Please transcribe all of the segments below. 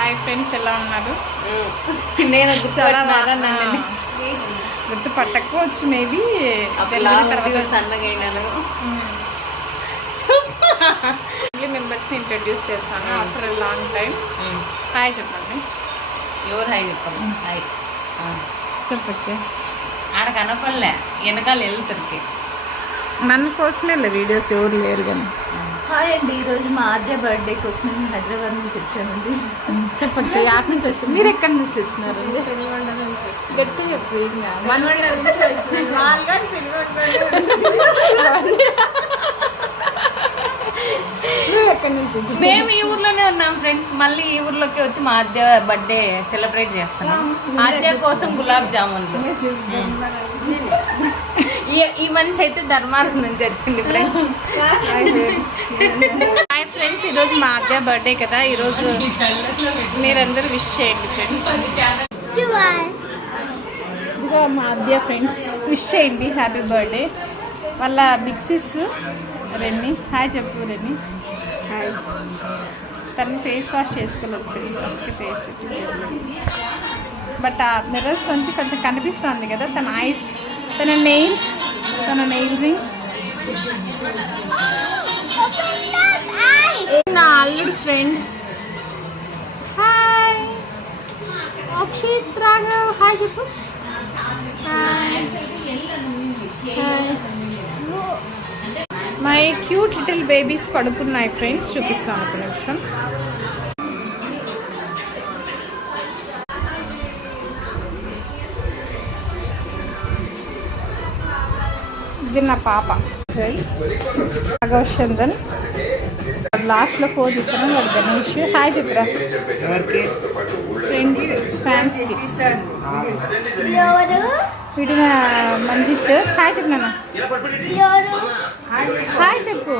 Hi friends, ఎలా ఉన్నారు? నేను చాలా గుర్తు పట్టకపోవచ్చు, మేబీ సన్నగైనాను. మెంబర్స్ని ఇంట్రడ్యూస్ చేస్తాను after a long time. Hi చెప్పండి. ఎవరు హాయ్ చెప్పండి. హాయ్ చెప్పచ్చు. ఆడ కనపడలే, వెనకాల వెళ్తారికి మన కోసమే వీడియోస్ ఎవరు లేరు కానీ. హాయ్ అండి, ఈరోజు మా ఆద్య బర్త్డే కోసం నేను హైదరాబాద్ నుంచి వచ్చానండి. చెప్పండి, యాడ్ నుంచి వచ్చారు. మీరు ఎక్కడి నుంచి వచ్చినారండి? గట్టి చెప్పు. మేము ఈ ఊర్లోనే ఉన్నాం ఫ్రెండ్స్. మళ్ళీ ఈ ఊర్లోకి వచ్చి మా ఆద్య బర్త్డే సెలబ్రేట్ చేస్తున్నాం. ఆద్య కోసం గులాబ్ జామున్లు. ఈ మనిషి అయితే ధర్మారం నుంచి వచ్చింది ఫ్రెండ్స్. హాయ్ ఫ్రెండ్స్, ఈరోజు మా ఆద్య బర్త్డే కదా. ఈరోజు మీరందరూ విష్ చేయండి ఫ్రెండ్స్. ఇదిగో మా ఆద్య ఫ్రెండ్స్, విష్ చేయండి హ్యాపీ బర్త్డే. వాళ్ళ బిగ్ సిస్ రెన్ని. హాయ్ చెప్పు రెన్ని. హాయ్. తను ఫేస్ వాష్ చేసుకోలేదు ఫ్రెండ్స్, అందుకే ఫేస్ చూపించలేదు. బట్ ఆ మిర్రర్స్ నుంచి కొంచెం కనిపిస్తుంది కదా తన ఐస్, తన నెయిల్స్, తన నెయిల్ రింగ్. నా అల్లుడు friend. Hi Akshit Raghav. Hi చెప్పు. Hi. My cute little babies పడుకున్నాయి ఫ్రెండ్స్, చూపిస్తాను ఒక నిమిషం. ఇది నా పాప రాఘవ్ చందన్. లాస్ట్లో ఫోన్ తీసుకున్నాను వాడు గణేష్. హాయ్ చెప్పరా ఫ్రెండ్స్, ఫ్యాన్స్కి. వీడు మంజిత్. హాయ్ చెప్పు నాన్న. హాయ్ చెప్పు.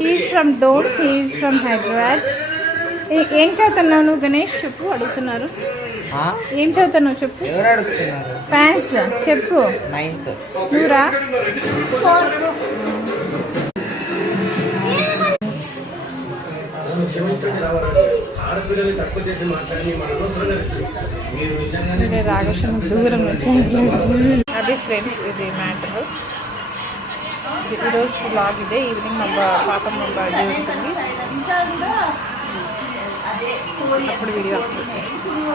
He's from Dhone, he's from Hyderabad. ఏం చదువుతున్నావు నువ్వు గణేష్? చెప్పు, అడుగుతున్నారు. ఏం చదువుతున్నావు చెప్పు. ఫ్యాన్స్ చెప్పు. నువ్వురా. రాఘవేశ్వరం దూరం నుంచి. అదే ఫ్రెండ్స్, ఇది మ్యాటర్. ఈరోజు బ్లాగ్ ఇదే. ఈవినింగ్ మా పాపమ్మ బర్త్డే ఉంటుంది, అప్పుడు వీడియో అప్లోడ్ చేస్తాను.